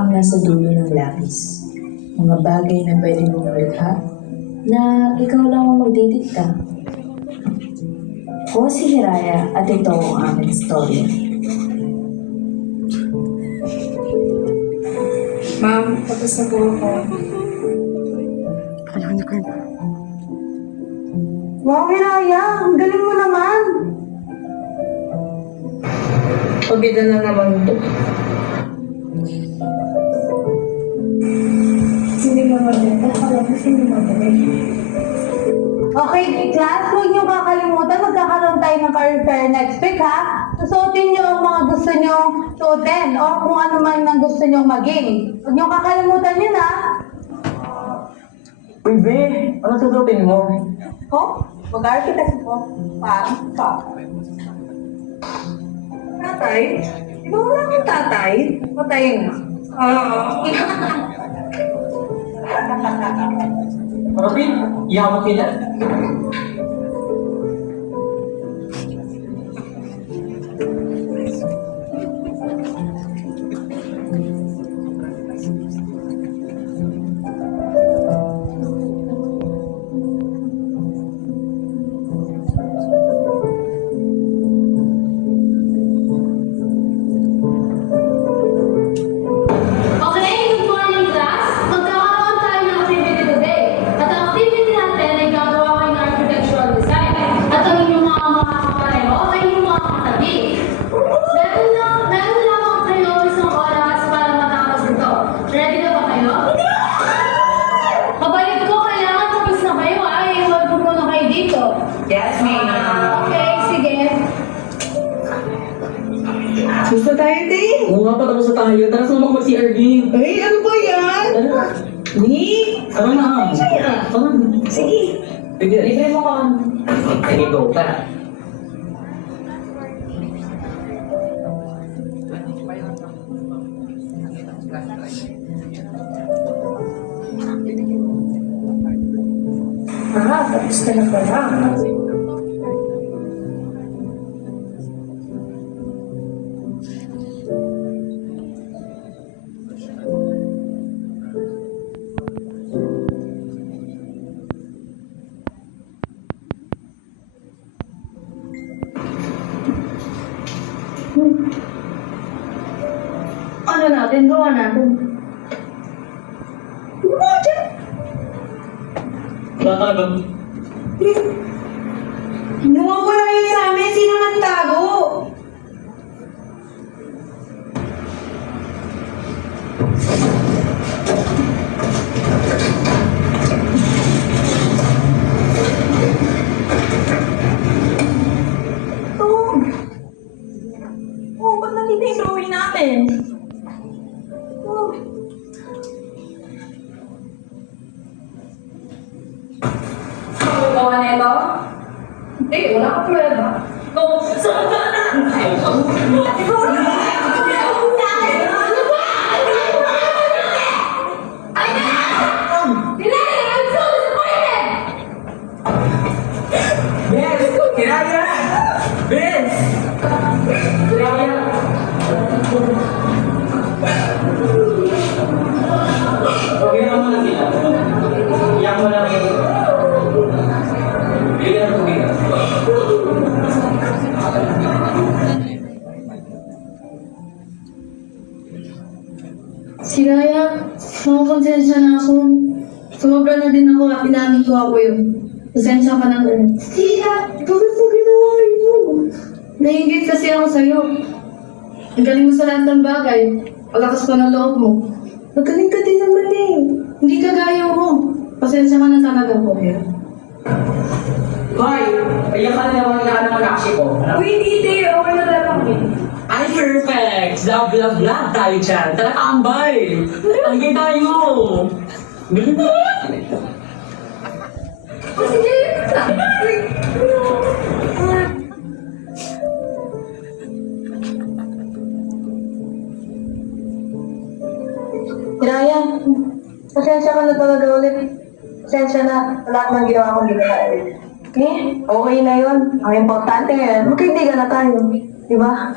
ang nasa dulo ng lapis. Mga bagay na pwede mong malikha na ikaw lang ang magdidikta. Ako si Hiraya at ito ang aming story. Ma'am, tapos na po ako. Wow, Hiraya! Ang galing mo naman! Pabida na naman ito. Hindi mo maganda. Alam mo, hindi mo maganda. Okay, class, huwag niyo kakalimutan. Magkakaroon tayo ng career fair next week, ha? Susuotin niyo ang mga gusto niyo suotin o kung ano man ang gusto niyo maging. Huwag niyo kakalimutan yun, ha? Uy, Be, ano susutin mo? Oh, mag-architect mo. Pa. Tatay? Di ba wala kang tatay? Patayin na. Kapit, iyaw mo sila. Okay, good morning class. Magkakaroon tayo ng activity today. At ang activity natin ay gagawa kayo ng architectural design. At ang inyong mga makakapareho ay inyong mga katabi. Meron lamang kayo isang oras para matapos ito. Ready na ba kayo? Kabalik ko, kailangan tapos na kayo. Iwan ko muna kayo dito. Yes, ma'am. Okay, sige. Gusto tayo, Tay? Oo nga pa, tapos na tayo. Tara, sumama ko mag-CRB. Ay, ano ba yan? Tara. Ni? Tara na. Tara na. Sige. Sige, libre mo ka. Sige, go. Tara. Tapos ka na pala. Ano natin? Gawa natin. Wala talaga. Ginawa ko lang yun sa amin. Sino nagtago? Ba't nandito yung drawing natin? Gawa na ito? Hindi, wala ka pwede. Bes! Kiraya! Bes! Kiraya! Okay na muna sila. Iyak mo lang yun. Bigyan ng tubig. Si Raya, makakonsensya na ako. Sumobra na din ako at pinamit ko ako yun. Pasensya ka na rin. Tita, bakit mo ginawa yun? Naiingit kasi ako sa'yo. Ang galing mo sa lahat ng bagay. Pagkakas pa ng loob mo. Magaling ka din naman eh. Hindi ka gaya mo. Pasensya ka na talaga po. Hoy! Iyak ka na naman ng aksi ko. Uy, hindi. Okay na lang eh. Ay, perfect! Love, love, love tayo dyan. Tara, kaambay! Tagay tayo! Sige, Hiraya, pasensya ka na talaga ulit. Pasensya na. Wala akong ginawa kong ginawa ulit. Okay? Okay na yun. Ang importante ngayon, magkaibigan na tayo. Di ba?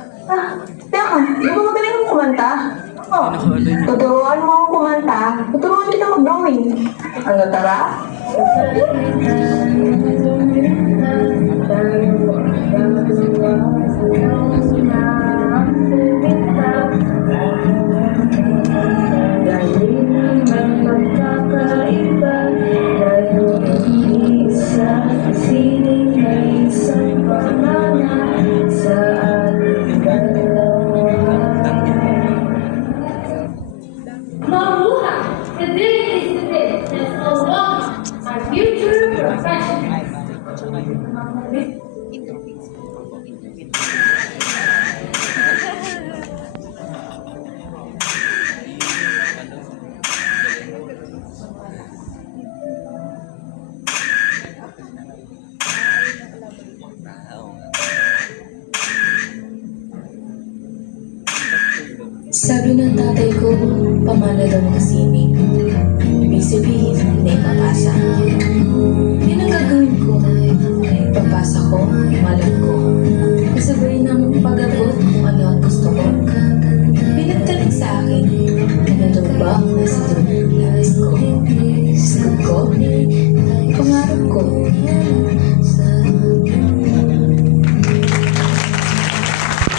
Teka, di ba magaling mong kumanta? Oh, tuturuan mo akong kumanta, tuturuan kita mag-drawing. Ano, tara? Mabuhay! Today is the day that unlocks our future professionals. Sabi ng tatay ko, pamana daw ng sining. Ibig sabihin, may papasa. Yan ang gagawin ko.